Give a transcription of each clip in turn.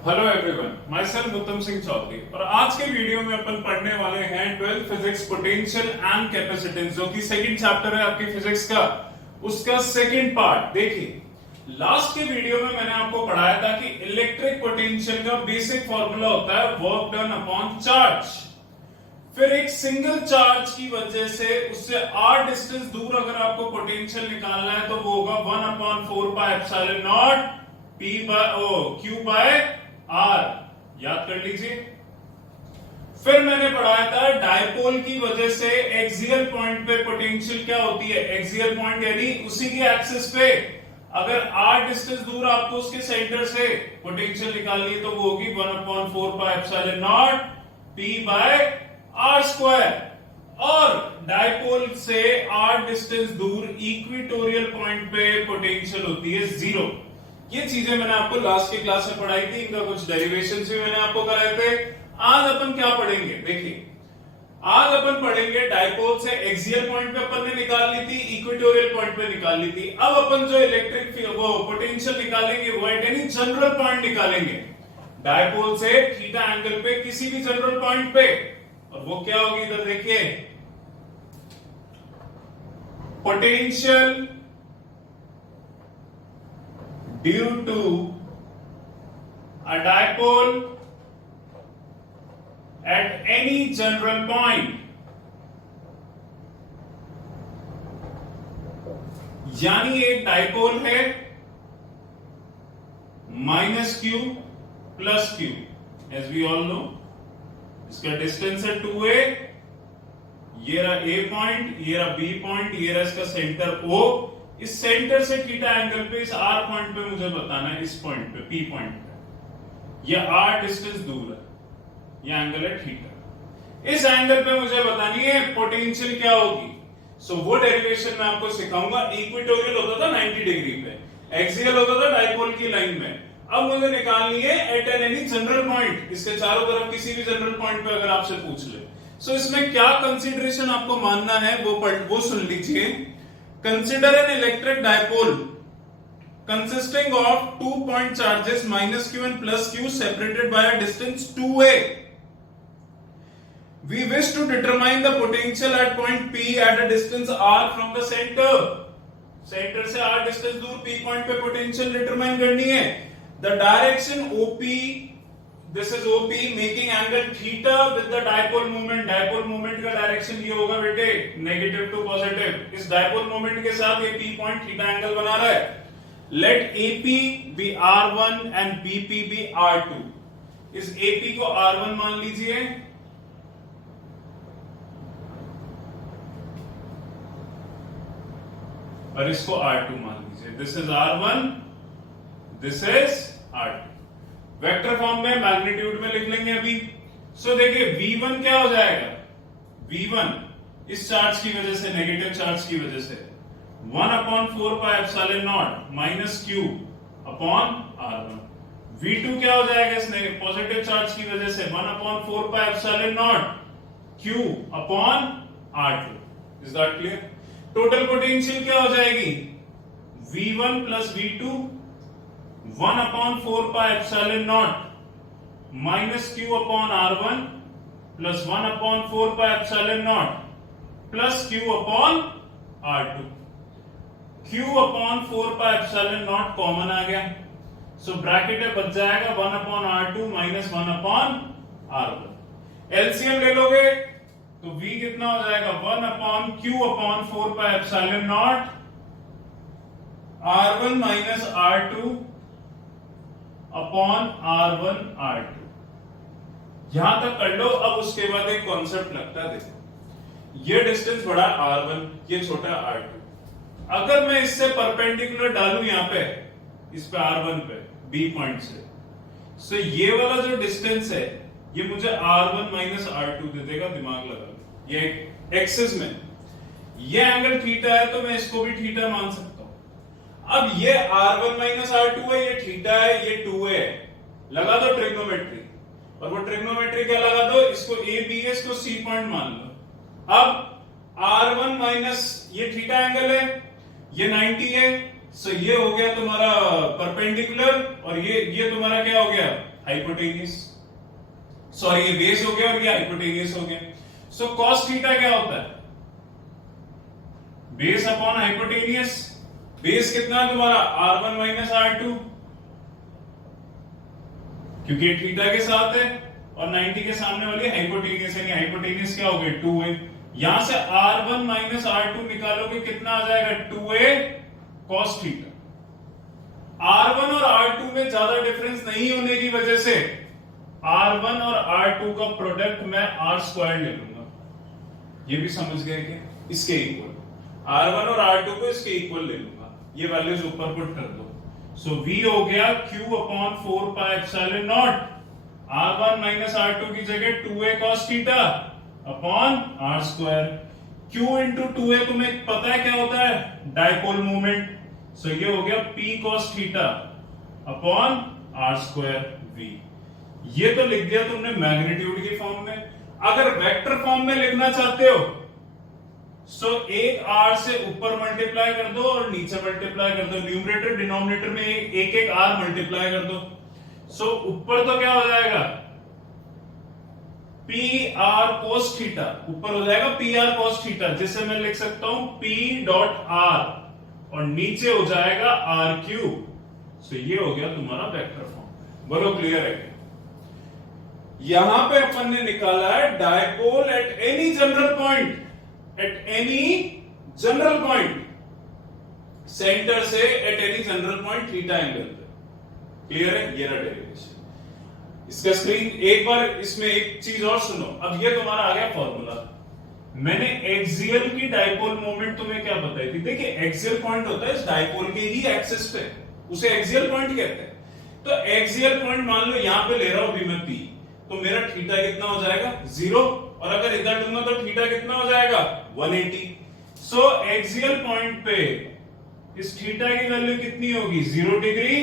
Hello everyone, my self उत्तम सिंह चौधरी और आज के वीडियो में अपन पढ़ने वाले हैं 12th physics potential and capacitance, जो कि सेकंड चैप्टर है आपकी फिजिक्स का, उसका सेकंड पार्ट। देखिए, लास्ट के वीडियो में मैंने आपको पढ़ाया था कि इलेक्ट्रिक पोटेंशियल का बेसिक फॉर्मूला होता है वर्क डन अपॉन चार्ज। फिर एक सिंगल चार्ज की वजह से उससे r डिस्टेंस दूर अगर आपको पोटेंशियल निकालना है तो वो होगा 1/4 pi epsilon not p by q by r। याद कर लीजिए। फिर मैंने पढ़ाया था डायपोल की वजह से एक्सियल पॉइंट पे पोटेंशियल क्या होती है। एक्सियल पॉइंट यानी उसी के एक्सिस पे अगर r डिस्टेंस दूर आपको उसके सेंटर से पोटेंशियल निकालनी है तो वो होगी 1/4 pi epsilon not p by r square. और डायपोल से r डिस्टेंस दूर इक्वेटोरियल पॉइंट पे पोटेंशियल होती है 0। ये चीजें मैंने आपको लास्ट की क्लास में पढ़ाई थी, इनका कुछ डेरिवेशंस भी मैंने आपको कराए थे। आज अपन क्या पढ़ेंगे, देखिए आज अपन पढ़ेंगे डायपोल से एक्सियल पॉइंट पे अपन ने निकाल ली थी, इक्वेटोरियल पॉइंट पे निकाल ली थी। अब अपन जो इलेक्ट्रिक वो पोटेंशियल निकालेंगे वो एट एनी जनरल पॉइंट निकालेंगे, डायपोल से थीटा एंगल पे किसी भी जनरल पॉइंट पे। और वो क्या होगी, इधर देखिए, potential due to a dipole at any general point, यानी एक डायपोल है minus q plus q, as we all know. इसका डिस्टेंस है 2a, ये रहा a पॉइंट, ये रहा b पॉइंट, ये रहा इसका सेंटर o। इस सेंटर से थीटा एंगल पे इस r पॉइंट पे मुझे बताना है, इस पॉइंट पे p पॉइंट पे, ये r डिस्टेंस दूर है, ये एंगल है थीटा। इस एंगल पे मुझे बतानी है पोटेंशियल क्या होगी। सो वो डेरिवेशन मैं आपको सिखाऊंगा। इक्वेटोरियल होता था 90 डिग्री पे, एक्सियल होता था डायपोल की लाइन में। अब मुझे निकालनी है at an any general point, इसके चारों तरफ किसी भी जनरल पॉइंट पे अगर आपसे पूछ ले। सो इसमें क्या कंसीडरेशन आपको मानना है वो सुन लीजिए। Consider an electric dipole consisting of 2 point charges minus q and plus q separated by a distance 2a. We wish to determine the potential at point P at a distance r from the center. Center से r distance दूर P point पे potential determine करनी है। The direction OP, this is OP making angle theta with the dipole moment. Dipole moment का direction ये होगा बेटे, negative to positive. इस डायपोल मोमेंट के साथ ये P पॉइंट थीटा एंगल बना रहा है। Let AP be R1 and BP be R2. इस AP को R1 मान लीजिए, और इसको R2 मान लीजिए। This is R1, this is R2। Vector form में मैग्नीट्यूड में लिख लेंगे अभी। सो देखिए V1 क्या हो जाएगा, V1 इस चार्ज की वजह से, नेगेटिव चार्ज की वजह से 1/4 pi epsilon naught minus Q upon R1। V2 क्या हो जाएगा इस पॉजिटिव चार्ज की वजह से 1/4 pi epsilon not Q upon R2। Is that clear? Total potential क्या हो जाएगी, V1 plus V2 1/4 pi epsilon naught minus Q upon R1 plus 1/4 pi epsilon naught plus Q upon R2। Q upon 4 pi epsilon not common आ गया, so bracket में बच जाएगा 1/R2 minus 1/R1। LCM ले लोगे तो V कितना हो जाएगा, 1/Q upon 4 pi epsilon not R1 minus R2 upon R1 R2। यहां तक कर लो। अब उसके बाद एक कॉन्सेप्ट लगता है, देखो ये डिस्टेंस बड़ा R1, ये छोटा R2। अगर मैं इससे परपेंडिकुलर डालूं यहां पे, इस पे R1 पे B पॉइंट से, सो ये वाला जो डिस्टेंस है ये मुझे R1 माइनस R2 दे देगा। दिमाग लगा लो, ये एक्सिस में ये एंगल थीटा है तो मैं इसको भी थीटा मान सकता हूं। अब ये R1 माइनस R2 है, ये थीटा है, ये 2a है। लगा दो ट्रिग्नोमेट्री, और वो ट्रिग्नोमेट्री क्या लगा दो, इसको A B है, इसको C पॉइंट मान लो। अब R1 माइनस ये थीटा एंगल है, ये 90 है, सो ये हो गया तुम्हारा परपेंडिकुलर और ये तुम्हारा क्या हो गया हाइपोटेनियस, सॉरी ये बेस हो गया और ये हाइपोटेनियस हो गया। सो cos थीटा क्या होता है? Base upon hypotenuse. बेस कितना है तुम्हारा? r1 माइनस r2, क्योंकि ये थीटा के साथ है और 90 के सामने वाली हाइपोटेनियस है, हाइपोटेनियस क्या हो गया? 2a। यहां से r1 माइनस r2 निकालोगे कितना आ जाएगा? 2a cos theta. r1 और r2 में ज्यादा डिफरेंस नहीं होने की वजह से r1 और r2 का प्रोडक्ट मैं r² ले लूंगा। ये भी समझ गए कि इसके इक्वल r1 और r2 को इसके इक्वल ले लूंगा। ये वैल्यूज ऊपर पुट कर दो। सो v हो गया q upon 4 pi epsilon not r1 minus r2 की जगह 2a cos theta upon r²। q into 2a तुम्हें पता है क्या होता है? Dipole moment. सो ये हो गया p cos theta upon r² v। ये तो लिख दिया तुमने मैग्नीट्यूड की फॉर्म में। अगर वेक्टर फॉर्म में लिखना चाहते हो सो एक r से ऊपर मल्टीप्लाई कर दो और नीचे मल्टीप्लाई कर दो। न्यूमरेटर डिनोमिनेटर में एक एक r मल्टीप्लाई कर दो। सो ऊपर तो क्या हो जाएगा? p r cos थीटा ऊपर हो जाएगा p r cos थीटा, जिसे मैं लिख सकता हूं p डॉट r, और नीचे हो जाएगा r क्यूब। सो ये हो गया तुम्हारा वेक्टर फॉर्म। बोलो क्लियर है? यहां पे अपन ने निकाला है dipole at any general point, at any general point, centre से at any general point theta angle पे। क्लियर है? ये रहा डेरिवेशन। इसका स्क्रीन एक बार, इसमें एक चीज और सुनो। अब ये तुम्हारा आ गया फॉर्मूला। मैंने एक्सियल की डायपोल मोमेंट तुम्हें क्या बताई थी? देखिए एक्सियल पॉइंट होता है इस डायपोल के ही एक्सिस पे, उसे एक्सियल पॉइंट कहते हैं। तो एक्सियल पॉइंट मान लो यहां पे ले रहा हूं अभी मैं P, तो मेरा थीटा कितना हो जाएगा? 0। और अगर इधर दूंगा तो थीटा कितना हो जाएगा? 180। सो एक्सियल पॉइंट पे इस थीटा की वैल्यू कितनी होगी? 0 डिग्री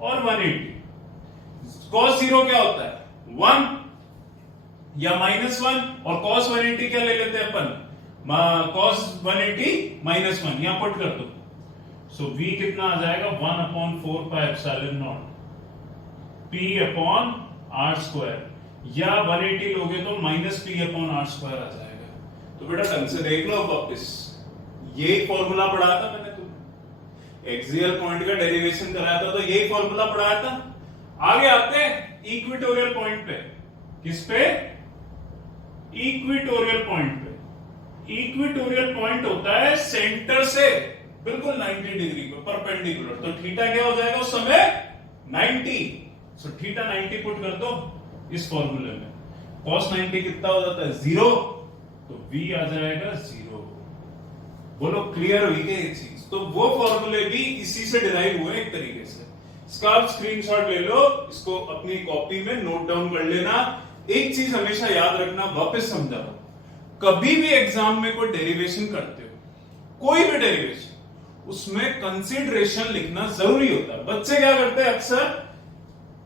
और 180। cos 0 क्या होता है? 1 या -1, और cos 180 क्या ले लेते हैं अपन? cos 180 -1, यहां पुट कर दो। सो v कितना आ जाएगा? 1/4 pi epsilon not p upon r², या 180 लोगे तो -p अपॉन r² आ जाएगा। तो बेटा ढंग से देख लो वापस, ये फॉर्मूला पढ़ाया था मैंने तुम्हें, एक्सियल पॉइंट का डेरिवेशन कराया था, तो यही फॉर्मूला पढ़ाया था। आगे आते हैं इक्वेटोरियल पॉइंट पे। किस पे? इक्वेटोरियल पॉइंट पे। इक्वेटोरियल पॉइंट होता है सेंटर से बिल्कुल 90 डिग्री पे परपेंडिकुलर। तो थीटा क्या हो जाएगा उस समय? 90। सो थीटा 90 पुट कर दो इस फॉर्मूले में। cos 90 कितना हो जाता है? 0। तो v आ जाएगा 0। बोलो क्लियर हुई क्या ये चीज? तो वो फॉर्मूले भी इसी से डिराइव हुए एक तरीके से। इसका आप स्क्रीनशॉट ले लो, इसको अपनी कॉपी में नोट डाउन कर लेना। एक चीज हमेशा याद रखना, वापस समझा दो, कभी भी एग्जाम में कोई डेरिवेशन करते हो, कोई भी डेरिवेशन, उसमें कंसीडरेशन लिखना जरूरी होता है। बच्चे क्या करते हैं अक्सर,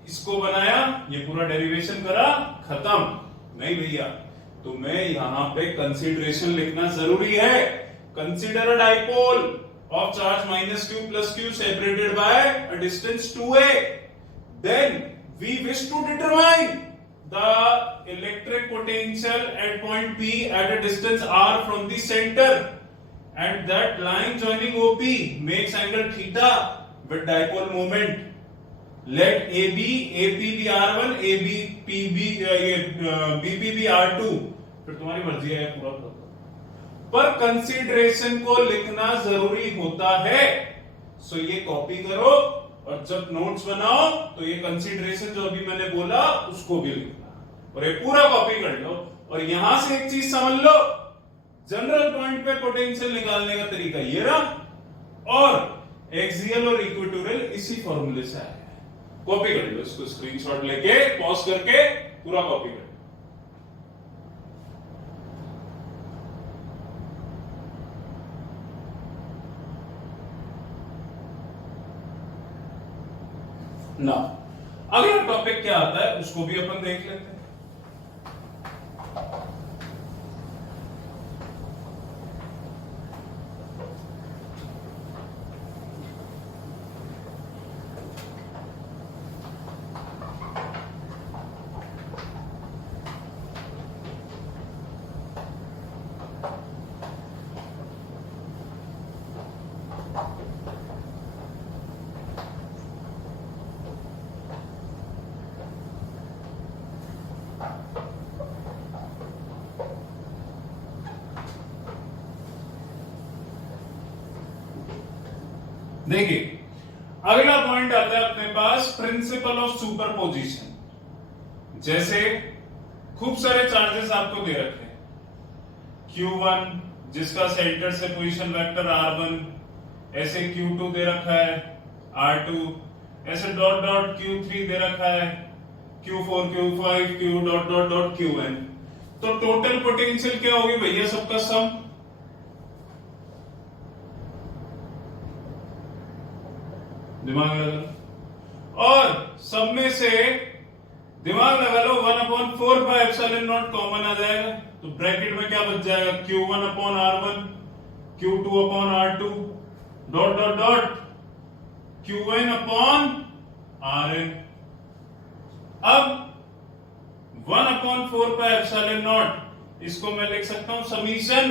इसको बनाया, ये पूरा डेरिवेशन करा, खत्म। नहीं भैया, तुम्हें यहां पे कंसीडरेशन लिखना जरूरी है। Consider a dipole of charge -q plus q separated by a distance 2a. Then we wish to determine the electric potential at point P at a distance r from the center, and that line joining OP makes angle theta with dipole moment. Let AB be R1, BP be R2। फिर तुम्हारी मर्जी है पूरा कर दो, पर consideration को लिखना जरूरी होता है। सो ये कॉपी करो और जब नोट्स बनाओ तो ये कंसीडरेशन जो अभी मैंने बोला उसको भी लिखना, और ये पूरा कॉपी कर लो। और यहां से एक चीज समझ लो, जनरल पॉइंट पे पोटेंशियल निकालने का तरीका ये रहा, और एक्सियल और इक्वेटोरियल इसी फॉर्मूले से आया। कॉपी कर लो इसको, स्क्रीनशॉट लेके पॉज करके पूरा कॉपी कर लो। ना अगला टॉपिक क्या आता है उसको भी अपन देख लेते हैं। देखिए अगला पॉइंट आता है अपने पास प्रिंसिपल ऑफ सुपरपोजिशन। जैसे खूब सारे चार्जेस आपको दे रखे हैं, Q1 जिसका सेंटर से पोजीशन वेक्टर R1, ऐसे Q2 दे रखा है R2, ऐसे डॉट डॉट Q3 दे रखा है Q4 Q5 Q dot dot dot Qn। तो टोटल पोटेंशियल क्या होगी भैया सबका सम, दिमाग लगा लो, और सब में से दिमाग लगा लो 1/4πε0 कॉमन आ जाएगा, तो ब्रैकेट में क्या बच जाएगा Q1/R1 Q2/R2 dot dot dot Qn/Rn। अब 1/4πε0 इसको मैं लिख सकता हूं समीशन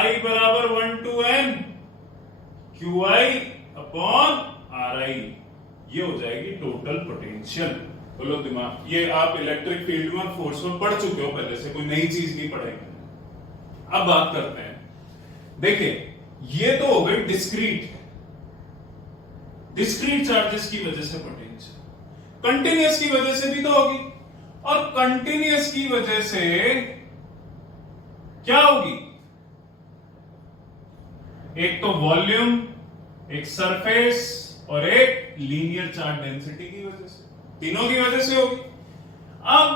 I बराबर 1 to n QI/RI, ये हो जाएगी टोटल पोटेंशियल। बोलो दिमाग, ये आप इलेक्ट्रिक फील्ड में और फोर्स में पढ़ चुके हो पहले से, कोई नई चीज नहीं पढ़ेंगे। अब बात करते हैं, देखिए ये तो हो गई डिस्क्रीट चार्जेस की वजह से पोटेंशियल, कंटिन्यूअस की वजह से भी तो होगी, और कंटिन्यूअस की वजह से क्या होगी, एक तो वॉल्यूम, एक सरफेस और एक लीनियर चार्ज डेंसिटी की वजह से, तीनों की वजह से होगी। अब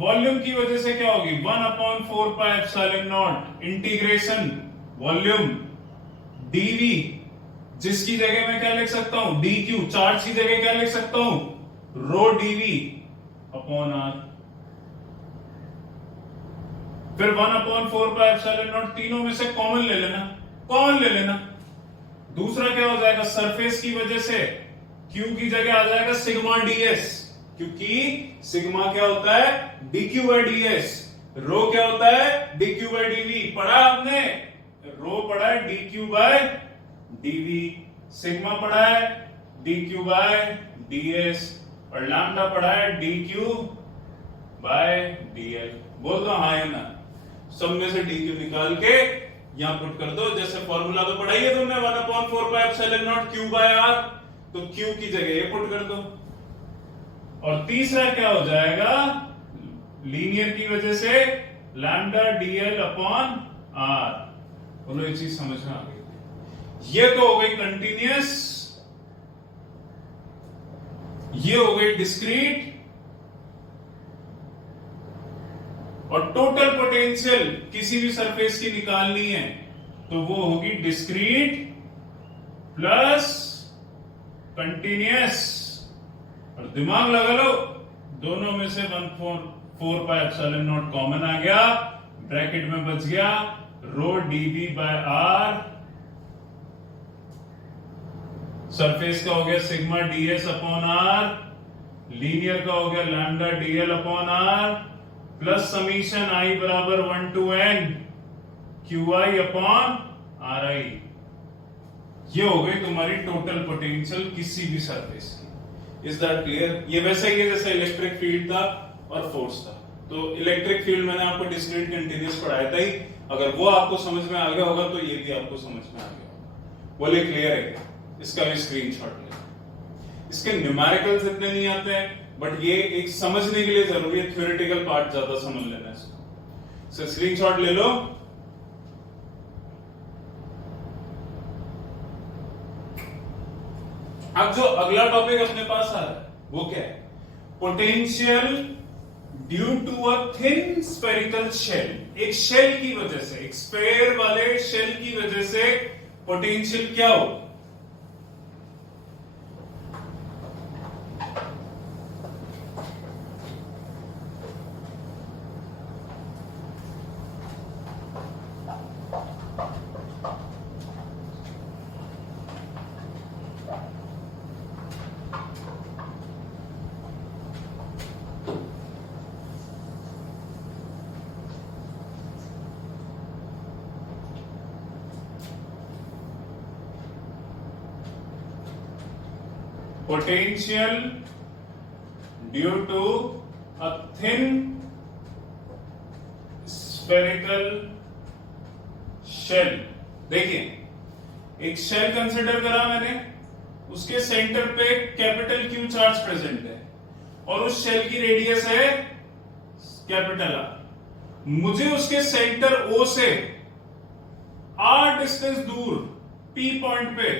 वॉल्यूम की वजह से क्या होगी 1/4πε0 इंटीग्रेशन वॉल्यूम डीवी, जिसकी जगह मैं क्या लिख सकता हूं dq, चार्ज की जगह क्या लिख सकता हूं रो dv/r। फिर 1/4πε0 तीनों में से कॉमन ले लेना। दूसरा क्या हो जाएगा, सरफेस की वजह से Q की जगह आ जाएगा सिग्मा ds, क्योंकि सिग्मा क्या होता है dq/ds, रो क्या होता है dq/dv। पढ़ा आपने, रो पढ़ा है dq/dv, सिग्मा पढ़ा है dq/ds, और लैम्डा पढ़ा है dq/dl। बोल दो हाँ या ना, सब में से dq निकाल के यहां पुट कर दो। जैसे फॉर्मूला तो पढ़ाई है तुमने 1/4πε0 Q/R, तो Q की जगह ये पुट कर दो। और तीसरा क्या हो जाएगा, लीनियर की वजह से लैम्डा dl/r। बोलो ये चीज समझ में आ गई। ये तो हो गई कंटिन्यूअस, ये हो गई डिस्क्रीट, और टोटल पोटेंशियल किसी भी सरफेस की निकालनी है तो वो होगी डिस्क्रीट प्लस कंटिन्यूअस। और दिमाग लगा लो, दोनों में से 1/4πε0 कॉमन आ गया, ब्रैकेट में बच गया रो dv/r, सरफेस का हो गया सिग्मा ds/r, लीनियर का हो गया lambda dl/r, plus summation I बराबर 1 to n QI/RI। ये हो गई तुम्हारी टोटल पोटेंशियल किसी भी सरफेस की। Is that clear? ये वैसे ही है जैसे इलेक्ट्रिक फील्ड था और फोर्स था। तो इलेक्ट्रिक फील्ड मैंने आपको डिस्क्रीट कंटीन्यूअस पढ़ाया था ही, अगर वो आपको समझ में आ गया होगा तो ये भी आपको समझ में आ गया होगा। बोले क्लियर है? इसका भी स्क्रीनशॉट ले। इसके न्यूमेरिकल्स इतने नहीं आते हैं, बट ये एक समझने के लिए जरूरी है, थ्योरेटिकल पार्ट ज्यादा समझ लेना इसको। स्क्रीनशॉट ले लो। अब जो अगला टॉपिक अपने पास आ रहा है वो क्या है, potential due to a thin spherical shell. एक शेल की वजह से, एक स्फेयर वाले शेल की वजह से पोटेंशियल क्या हो, potential due to a thin spherical shell। देखिए एक शेल कंसिडर करा मैंने, उसके सेंटर पे कैपिटल क्यू चार्ज प्रेजेंट है और उस शेल की रेडियस है कैपिटल आर। मुझे उसके सेंटर ओ से आर डिस्टेंस दूर पी पॉइंट पे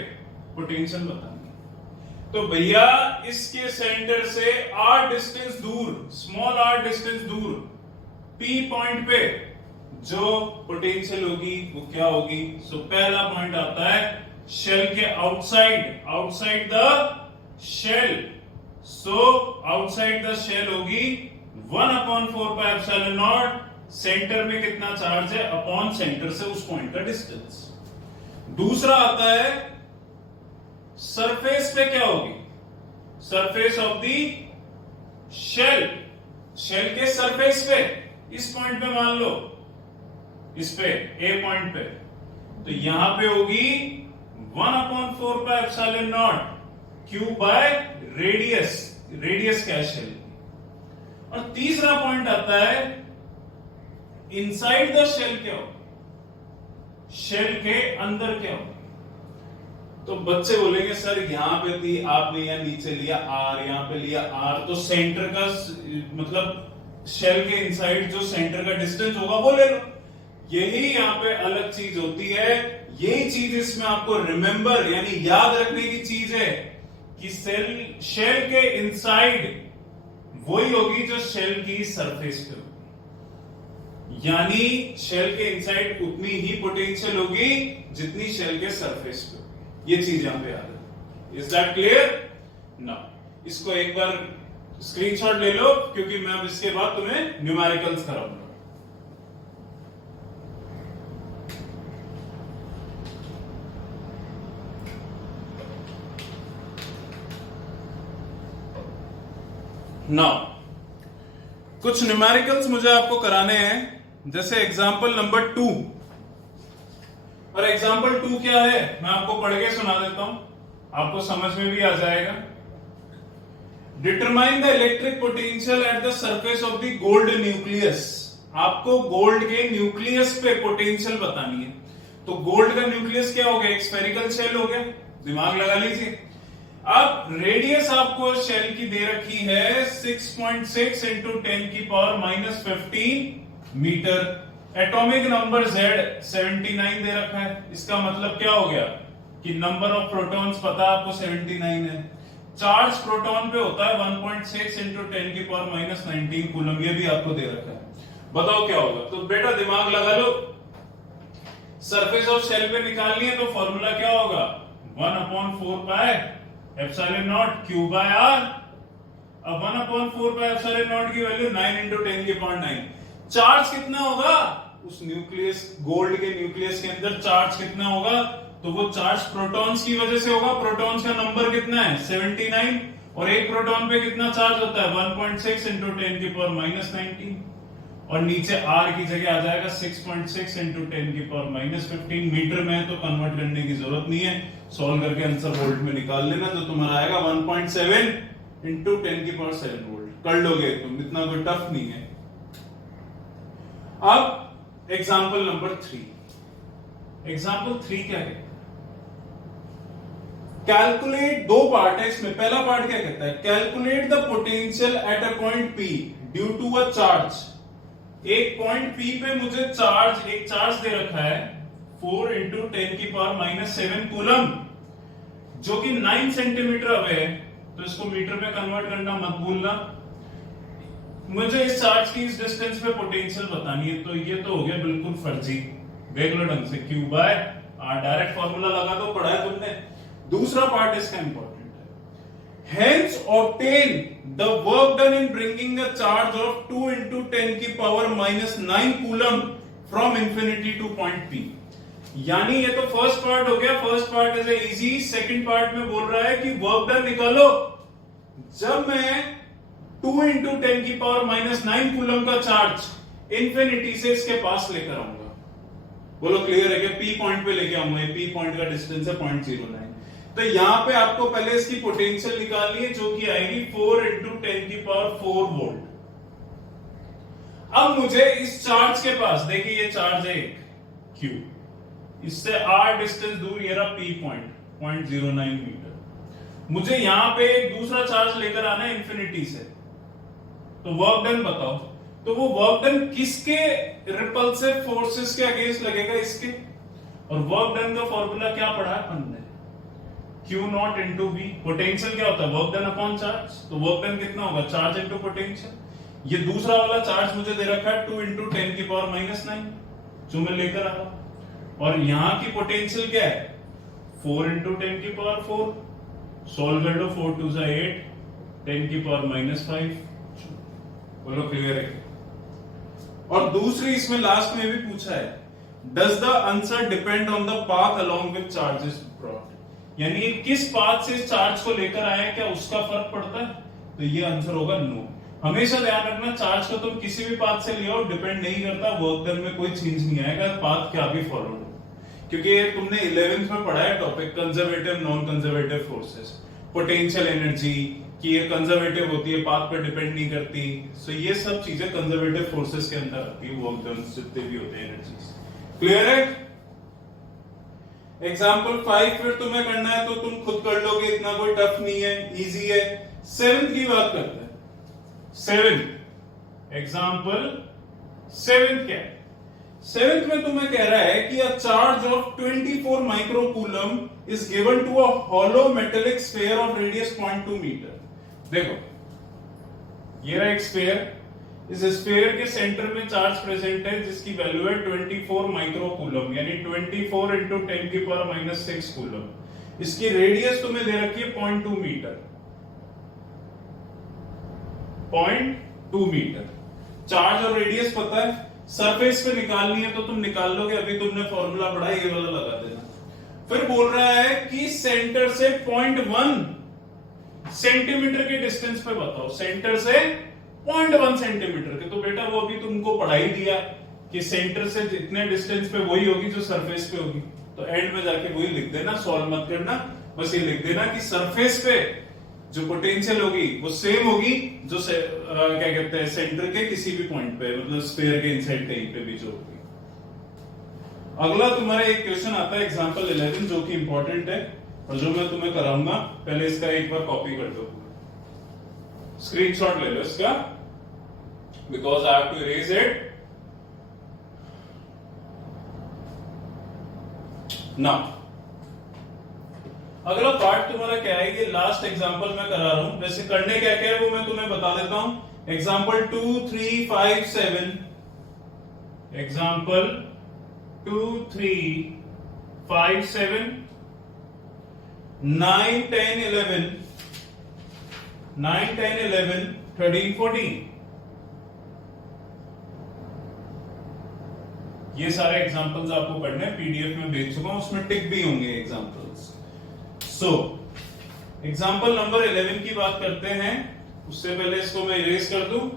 पोटेंशियल बतानी है। तो भैया इसके सेंटर से आर डिस्टेंस दूर, स्मॉल आर डिस्टेंस दूर पी पॉइंट पे जो पोटेंशियल होगी वो क्या होगी? सो पहला पॉइंट आता है शेल के outside, outside the shell. So outside the shell होगी 1/4 पाई एप्सिलॉन नॉट, सेंटर में कितना चार्ज है अपॉन सेंटर से उस पॉइंट का डिस्टेंस। दूसरा आता है सरफेस पे क्या होगी? Surface of the shell, shell के सरफेस पे, इस पॉइंट पे मान लो, इस पे ए पॉइंट पे, तो यहां पे होगी 1/4 pi epsilon not q by radius, radius क्या है शेल की। और तीसरा पॉइंट आता है इनसाइड द शेल क्या हो, शेल के अंदर क्या हो। तो बच्चे बोलेंगे सर यहां पे थी आपने यहां नीचे लिया आर, यहां पे लिया आर, तो सेंटर का मतलब शेल के इनसाइड जो सेंटर का डिस्टेंस होगा वो ले लो। यही यहां पे अलग चीज होती है, यही चीज इसमें आपको रिमेंबर यानी याद रखने की चीज है कि शेल के इनसाइड वही होगी जो शेल की सरफेस पे होगी, यानी शेल के इनसाइड उतनी ही पोटेंशियल होगी जितनी शेल के सरफेस पे होगी। ये चीज यहां पे याद है। Is that clear? नाउ इसको एक बार स्क्रीनशॉट ले लो क्योंकि मैं अब इसके बाद तुम्हें न्यूमेरिकल्स कराऊंगा। नाउ कुछ न्यूमेरिकल्स मुझे आपको कराने हैं, जैसे एग्जांपल नंबर 2। और एग्जांपल 2 क्या है मैं आपको पढ़ के सुना देता हूं, आपको समझ में भी आ जाएगा। Determine the electric potential at the surface of the gold nucleus. आपको गोल्ड के न्यूक्लियस पे पोटेंशियल बतानी है। तो गोल्ड का न्यूक्लियस क्या हो गया? एक स्फेरिकल शेल हो गया, दिमाग लगा लीजिए। अब रेडियस आपको शेल की दे रखी है 6.6 इंटू 10 की power -15 metre. Atomic number Z 79 दे रखा है। इसका मतलब क्या हो गया कि नंबर ऑफ प्रोटॉन्स पता है आपको 79 है। चार्ज प्रोटॉन पे होता है 1.6 इंटू 10 की पावर -19 कूलम, ये भी आपको दे रखा है। बताओ क्या होगा? तो बेटा दिमाग लगा लो, सरफेस ऑफ शेल पे निकालनी है तो फॉर्मूला क्या होगा? 1/4 pi epsilon not q by r. अब 1/4 पाई एप्सिलॉन नॉट की वैल्यू 9 इंटू 10 की पावर 9। चार्ज कितना होगा उस न्यूक्लियस, गोल्ड के न्यूक्लियस के अंदर चार्ज कितना होगा? तो वो चार्ज प्रोटॉन्स की वजह से होगा। प्रोटॉन्स का नंबर कितना है? 79। और एक प्रोटॉन पे कितना चार्ज होता है? 1.6 इंटू 10 की पावर -19। और नीचे आर की जगह आ जाएगा 6.6 इंटू 10 की पावर -15 मीटर में, तो कन्वर्ट करने की जरूरत नहीं है, सॉल्व करके आंसर वोल्ट में निकाल लेना, तो तुम्हारा आएगा 1.7 इंटू 10 की पावर 7 वोल्ट। कर लोगे तुम, इतना कोई टफ नहीं है। अब एग्जांपल नंबर 3। एग्जांपल 3 क्या है? कैलकुलेट, दो पार्ट है इसमें। पहला पार्ट क्या कहता है? Calculate the potential at a point P due to a charge. एक पॉइंट P पे मुझे चार्ज, एक चार्ज दे रखा है 4 इंटू 10 की पावर -7 कूलम, जो कि 9 सेंटीमीटर अवे है। तो इसको मीटर में कन्वर्ट करना मत भूलना। मुझे इस चार्ज की इस डिस्टेंस पे पोटेंशियल बतानी है, तो ये तो हो गया बिल्कुल फर्जी। देख लो ढंग से, q by r, direct formula लगा दो, पढ़ा है तुमने। दूसरा पार्ट इसका इंपॉर्टेंट है। Hence obtain the work done in bringing a charge of 2 into 10 की power -9 coulomb from infinity to point P। यानी ये तो फर्स्ट पार्ट हो गया। First part is easy. Second part में बोल रहा है कि वर्क डन निकालो जब मैं 2 इंटू 10 की पावर -9 कूलम का चार्ज इंफिनिटी से इसके पास लेकर आऊंगा। बोलो क्लियर है क्या? पी पॉइंट पे लेके आऊंगा। पी पॉइंट का डिस्टेंस है 0.09। तो यहां पे आपको पहले इसकी पोटेंशियल निकालनी है, जो कि आएगी 4 इंटू 10 की पावर 4 वोल्ट। अब मुझे इस चार्ज के पास, देखिए ये चार्ज है Q, इससे r डिस्टेंस दूर, ये रहा p पॉइंट 0.09 मीटर। मुझे यहां पे एक दूसरा चार्ज लेकर आना है इंफिनिटी से, तो वर्क डन बताओ। तो वो वर्क डन किसके रिपल्सिव फोर्सेस के अगेंस्ट लगेगा? इसके। और वर्क डन का फॉर्मूला क्या पढ़ा है अपन ने? Q not into v. Potential क्या होता है? Work done upon charge. तो वर्क डन कितना होगा? Charge into potential. ये दूसरा वाला चार्ज मुझे दे रखा है 2 इंटू 10 की पावर -9, जो मैं लेकर आ रहा हूं। और यहां की पोटेंशियल क्या है? 4 इंटू 10 की पावर 4। सॉल्व कर लो, 4 2 जा 8, 10 की पावर -5। बोलो क्लियर है? और दूसरी इसमें लास्ट में भी पूछा है, does the answer depend on the path along with charges brought? यानी किस पाथ से चार्ज को लेकर आए हैं, क्या उसका फर्क पड़ता है? तो ये आंसर होगा नो। हमेशा ध्यान रखना, चार्ज को तुम किसी भी पाथ से ले आओ, डिपेंड नहीं करता, वर्क डन में कोई चेंज नहीं आएगा, पाथ क्या भी फॉलो हो। क्योंकि ये तुमने 11th में पढ़ा है topic, conservative non conservative forces, potential energy कि ये कंजर्वेटिव होती है, पाथ पर डिपेंड नहीं करती। सो ये सब चीजें कंजर्वेटिव फोर्सेस के अंदर आती है, वर्क डन जितने भी होते हैं एनर्जीज। क्लियर है? एग्जाम्पल 5 फिर तुम्हें करना है तो तुम खुद कर लोगे, इतना कोई टफ नहीं है, इजी है। 7th की बात करते हैं। 7th एग्जाम्पल 7th क्या है? 7th में तुम्हें कह रहा है कि a charge of 24 microcoulomb is given to a hollow metallic sphere of radius 0.2 metre. देखो ये रहा एक स्फीयर, इस स्फीयर के सेंटर में चार्ज प्रेजेंट है जिसकी वैल्यू है 24 माइक्रोकूलम, यानी 24 इंटू 10 की पावर -6 कूलम। इसकी रेडियस तुम्हें दे रखी है 0.2 मीटर, 0.2 मीटर। चार्ज और रेडियस पता है, सरफेस पे निकालनी है तो तुम निकाल लोगे, अभी तुमने फॉर्मूला पढ़ा, ये वाला लगा देना। फिर बोल रहा है कि सेंटर से 0.1 सेंटीमीटर के डिस्टेंस पे बताओ, सेंटर से 0.1 सेंटीमीटर के। तो बेटा वो अभी तुमको पढ़ा ही दिया कि सेंटर से जितने डिस्टेंस पे वही होगी जो सरफेस पे होगी, तो एंड में जाके वही लिख देना, सॉल्व मत करना, बस ये लिख देना कि सरफेस पे जो पोटेंशियल होगी वो सेम होगी जो क्या कहते हैं सेंटर के किसी भी पॉइंट पे, मतलब स्फीयर के इनसाइड कहीं पे भी जो होगी। अगला तुम्हारा एक क्वेश्चन आता है एग्जांपल 11 जो कि इंपॉर्टेंट है और जो मैं तुम्हें कराऊंगा, पहले इसका एक बार कॉपी कर दो, स्क्रीनशॉट ले लो इसका, because I have to erase it now. अगला पार्ट तुम्हारा क्या है, ये लास्ट एग्जांपल मैं करा रहा हूं, वैसे करने क्या क्या है वो मैं तुम्हें बता देता हूं। एग्जांपल 2 3 5 7, एग्जांपल 2 3 5 7, 9 10 11, 9 10 11 13 14, ये सारे एग्जांपल्स आपको पढ़ने हैं, पीडीएफ में भेज चुका हूं, उसमें टिक भी होंगे एग्जांपल्स। सो एग्जांपल नंबर 11 की बात करते हैं, उससे पहले इसको मैं इरेज कर दूं।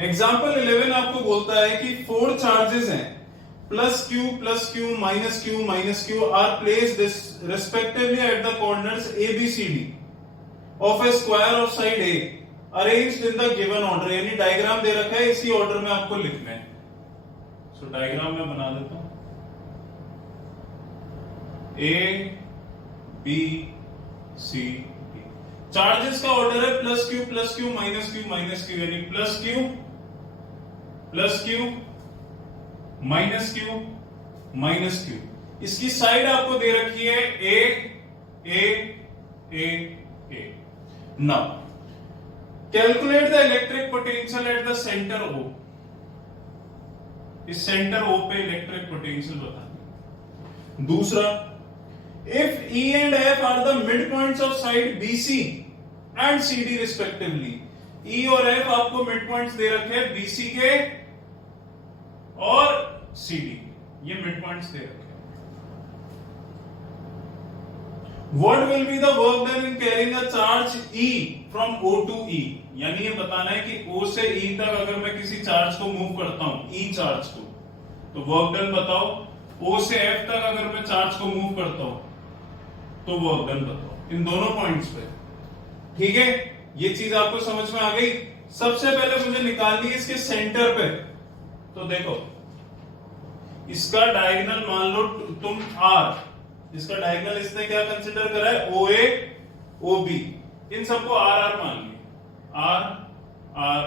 एग्जाम्पल 11 आपको बोलता है कि 4 चार्जेस हैं, plus Q minus q are placed respectively at the corners A B C D of a square of side a arranged in the given order. यानी डायग्राम दे रखा है, इसी ऑर्डर में आपको लिखना है। सो डायग्राम में बना देता हूं, A B C D. Charges का ऑर्डर है प्लस क्यू माइनस क्यू, यानी प्लस क्यू माइनस क्यू। इसकी साइड आपको दे रखी है A A A A. Now calculate the electric potential at the centre O। इस सेंटर O पे इलेक्ट्रिक पोटेंशियल बताना। दूसरा, if E and F are the mid points of side BC and CD respectively. E और F आपको mid points दे रखे हैं BC के और CD, ये मिड पॉइंट्स दे रखे हैं। What will be the work done in carrying a charge E from O to E? यानी ये बताना है कि O से E तक अगर मैं किसी चार्ज को मूव करता हूं, E चार्ज को, तो वर्क डन बताओ। O से F तक अगर मैं चार्ज को मूव करता हूं तो वर्क डन बताओ इन दोनों पॉइंट्स पे। ठीक है, ये चीज आपको समझ में आ गई। सबसे पहले मुझे निकालनी है इसके सेंटर पे। तो देखो, इसका डायगोनल मान लो तुम R, इसका डायगोनल इसने क्या कंसीडर करा है, OA OB, इन सबको RR मान लिया। R R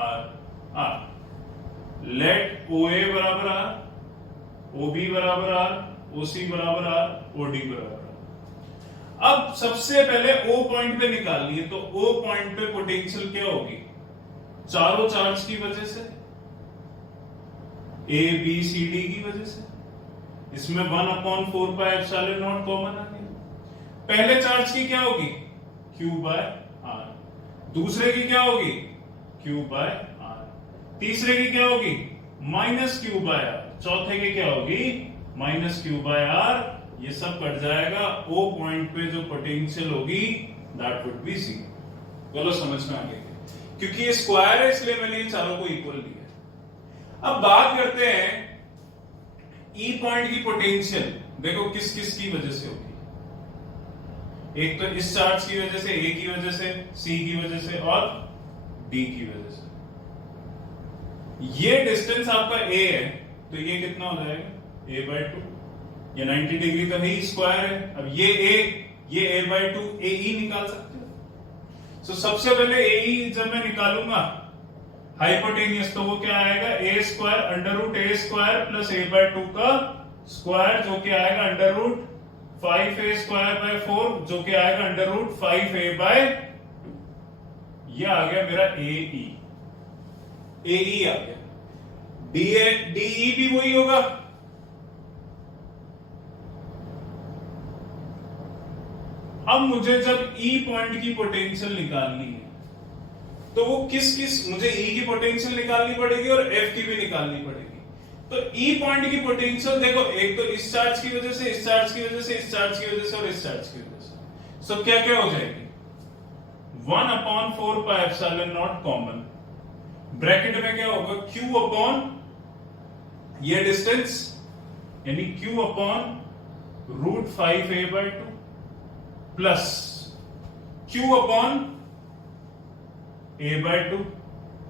R R, let OA बराबर R, OB बराबर R, OC बराबर R, OD बराबर R। अब सबसे पहले O पॉइंट पे निकाल लिए, तो O पॉइंट पे पोटेंशियल क्या होगी, चारों चार्ज की वजह से, A B C D की वजह से। इसमें 1/4 पाई एप्सिलॉन नॉट कॉमन आ गया। पहले चार्ज की क्या होगी, Q बाय R, दूसरे की क्या होगी, Q बाय R, तीसरे की क्या होगी, माइनस Q बाय R, चौथे की क्या होगी, माइनस Q बाय R। ये सब कट जाएगा। O पॉइंट पे जो पोटेंशियल होगी दैट वुड बी 0। बोलो समझ में आ गया? क्योंकि ये स्क्वायर है इसलिए मैंने इन चारों को इक्वल लिया। अब बात करते हैं E पॉइंट की पोटेंशियल। देखो किस किस की वजह से होगी, एक तो इस चार्ज की वजह से, A की वजह से, C की वजह से और D की वजह से। ये डिस्टेंस आपका A है, तो ये कितना हो जाएगा, A/2। ये 90 डिग्री तो ही स्क्वायर है। अब ये A/2 AE निकाल सकते हो। सो सबसे पहले AE जब मैं निकालूंगा हाइपोटेनियस, तो वो क्या आएगा, A square under root A square plus A/2 का स्क्वायर, जो कि आएगा under root 5A square by 4, जो कि आएगा अंडर रूट 5A/2। ये आ गया मेरा AE। AE आ गया। DE भी वही होगा। अब मुझे जब E पॉइंट की पोटेंशियल निकालनी है, तो वो किस किस, मुझे E की पोटेंशियल निकालनी पड़ेगी और F की भी निकालनी पड़ेगी। तो E पॉइंट की पोटेंशियल देखो, एक तो इस चार्ज की वजह से, इस चार्ज की वजह से, इस चार्ज की वजह से और इस चार्ज की वजह से। सो क्या क्या हो जाएगी, 1/4 pi epsilon not common, bracket में क्या होगा, Q अपॉन ये डिस्टेंस यानी Q upon root 5A/2 plus Q upon A/2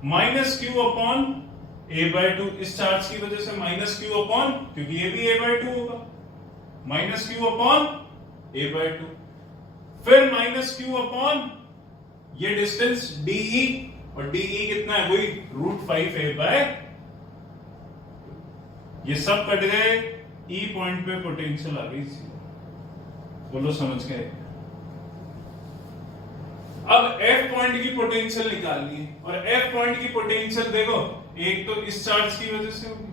minus Q upon A/2, इस चार्ज की वजह से माइनस Q अपॉन, क्योंकि ये भी A/2 होगा, माइनस Q अपॉन A/2, फिर माइनस Q अपॉन ये डिस्टेंस DE, और DE कितना है, वही रूट 5A/2। ये सब कट गए, E पॉइंट पे पोटेंशियल आ गई। बोलो समझ गए? अब F पॉइंट की पोटेंशियल निकालनी है, और F पॉइंट की पोटेंशियल देखो, एक तो इस चार्ज की वजह से होगी,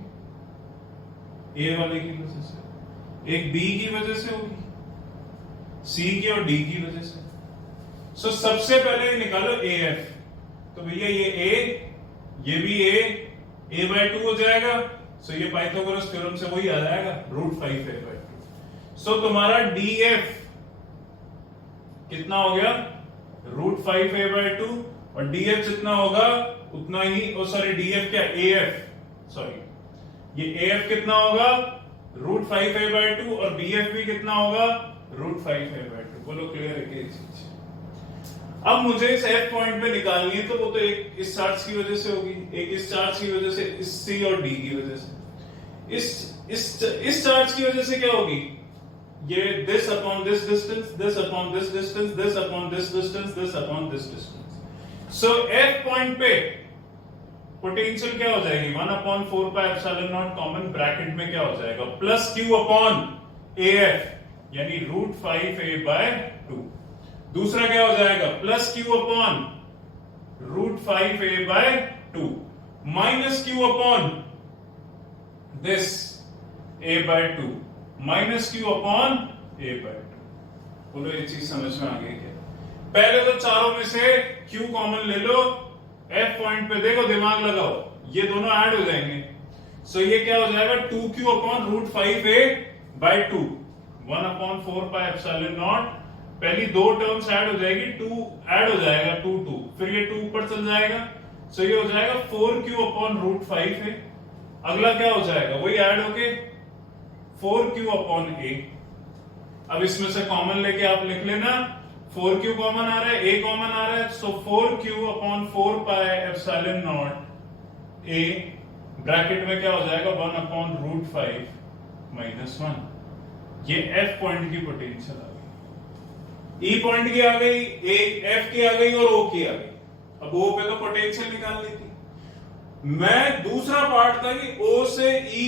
A वाले की वजह से, एक B की वजह से होगी, C की और D की वजह से। सो सबसे पहले निकालो AF। तो भैया ये A, ये भी A/2 हो जाएगा। सो ये पाइथागोरस थ्योरम से वही आ जाएगा, रूट 5A/2। सो तुम्हारा DF कितना हो गया, रूट 5A/2, और DF जितना होगा उतना ही, सॉरी DF क्या, AF, सॉरी ये AF कितना होगा, रूट 5A/2, और BF भी कितना होगा, रूट 5A/2। बोलो क्लियर है क्या चीज? अब मुझे इस F पॉइंट पे निकालनी है, तो वो तो एक इस चार्ज की वजह से होगी, एक इस चार्ज की वजह से, इस C और D की वजह से। इस चार्ज की वजह से क्या होगी, ये this upon this distance, this upon this distance, this upon this distance, this upon this distance. So F point पे पोटेंशियल क्या हो जाएगी, 1/4 pi epsilon not common, bracket में क्या हो जाएगा, प्लस Q अपॉन AF, यानी रूट 5A/2। दूसरा क्या हो जाएगा, plus Q upon √5a/2 minus q upon this a/2 minus q upon a/2। बोलो ये चीज समझ में आ गई क्या? पहले तो चारों में से q कॉमन ले लो, f पॉइंट पे देखो, दिमाग लगाओ, ये दोनों ऐड हो जाएंगे। सो ये क्या हो जाएगा 2q अपॉन √5a/2 1/4πε0। पहली दो टर्म्स ऐड हो जाएगी, 2 ऐड हो जाएगा 2 फिर ये 2 ऊपर चल जाएगा। सो ये हो जाएगा 4q अपॉन √5a। अगला क्या हो जाएगा, वही ऐड होके 4q अपॉन a। अब इसमें से कॉमन लेके आप लिख लेना, 4q कॉमन आ रहा है, a कॉमन आ रहा है, सो 4q अपॉन 4πε0 a ब्रैकेट में क्या हो जाएगा 1/√5 - 1। ये f पॉइंट की पोटेंशियल आ गई, e पॉइंट की आ गई, f की आ गई और o की आ गई। अब o पे तो पोटेंशियल निकालनी थी। मैं दूसरा पार्ट था कि o से e,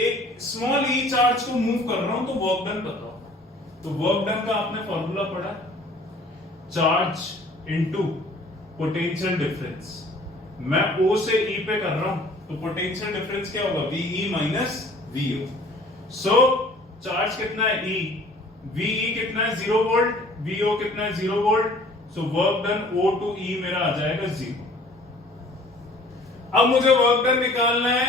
एक स्मॉल e चार्ज को मूव कर रहा हूं, तो वर्क डन बताओ। तो वर्क डन का आपने फॉर्मूला पढ़ा, चार्ज इनटू पोटेंशियल डिफरेंस। मैं o से e पे कर रहा हूं, तो पोटेंशियल डिफरेंस क्या होगा, VE माइनस VO। सो चार्ज कितना है E, VE कितना है 0 वोल्ट, VO कितना है 0 volt. So work done O to E मेरा आ जाएगा 0। अब मुझे वर्क डन निकालना है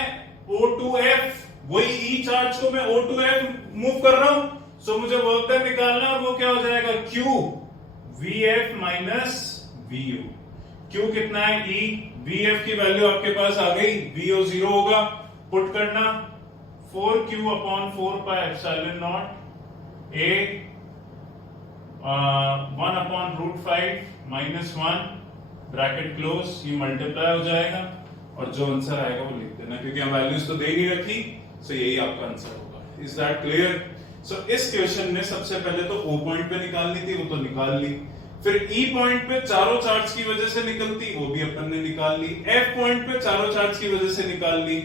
O टू F, वही E चार्ज को मैं O टू F मूव कर रहा हूं, सो मुझे वर्क डन निकालना है, वो क्या हो जाएगा Q VF minus VO। Q कितना है E, VF की वैल्यू आपके पास आ गई, VO 0 होगा, पुट करना 4q अपॉन 4πε0 a 1/√5 - 1 ब्रैकेट क्लोज, ये मल्टीप्लाई हो जाएगा और जो आंसर आएगा वो लिख देना, क्योंकि हम वैल्यूज तो दे नहीं रखी। सो यही आपका आंसर होगा। Is that clear? सो इस क्वेश्चन में सबसे पहले तो O पॉइंट पे निकालनी थी, वो तो निकाल ली। फिर E पॉइंट पे चारों चार्ज की वजह से निकलती, वो भी अपन ने निकाल ली। F पॉइंट पे चारों चार्ज की वजह से निकाल ली।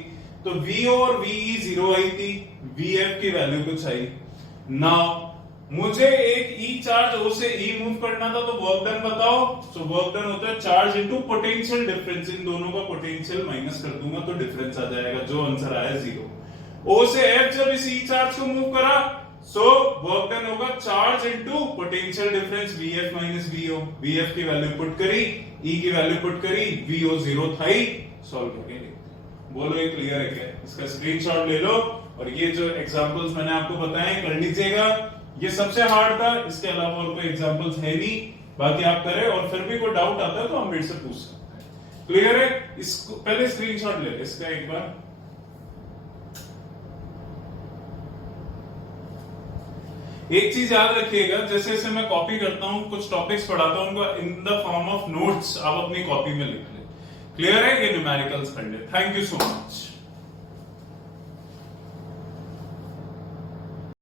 तो VO और VE 0 आई थी, VF की वैल्यू कुछ आई। नाउ मुझे एक E चार्ज O से E मूव करना था, तो वर्क डन बताओ। सो वर्क डन होता है चार्ज इनटू पोटेंशियल डिफरेंस, इन दोनों का पोटेंशियल माइनस कर दूंगा तो डिफरेंस आ जाएगा, जो आंसर आया 0। O से F जब इस E चार्ज को मूव करा, सो वर्क डन होगा charge into potential difference VF minus VO। VF की वैल्यू पुट करी, E की वैल्यू पुट करी, VO 0 था ही, सॉल्व करके लिखते हैं। बोलो ये क्लियर है क्या? इसका स्क्रीनशॉट ले लो और ये जो एग्जांपल्स मैंने आपको बताए कर लीजिएगा। ये सबसे हार्ड था, इसके अलावा और कोई एग्जांपल्स है नहीं, बाकी आप करें और फिर भी कोई डाउट आता है तो हम मेरे से पूछ सकते हैं। क्लियर है? इसको पहले स्क्रीनशॉट ले ले इसका एक बार। एक चीज याद रखिएगा, जैसे जैसे मैं कॉपी करता हूं, कुछ टॉपिक्स पढ़ाता हूं, उनको in the form of notes आप अपनी कॉपी में लिख लें। क्लियर है? ये न्यूमेरिकल्स पढ़ ले। Thank you so much.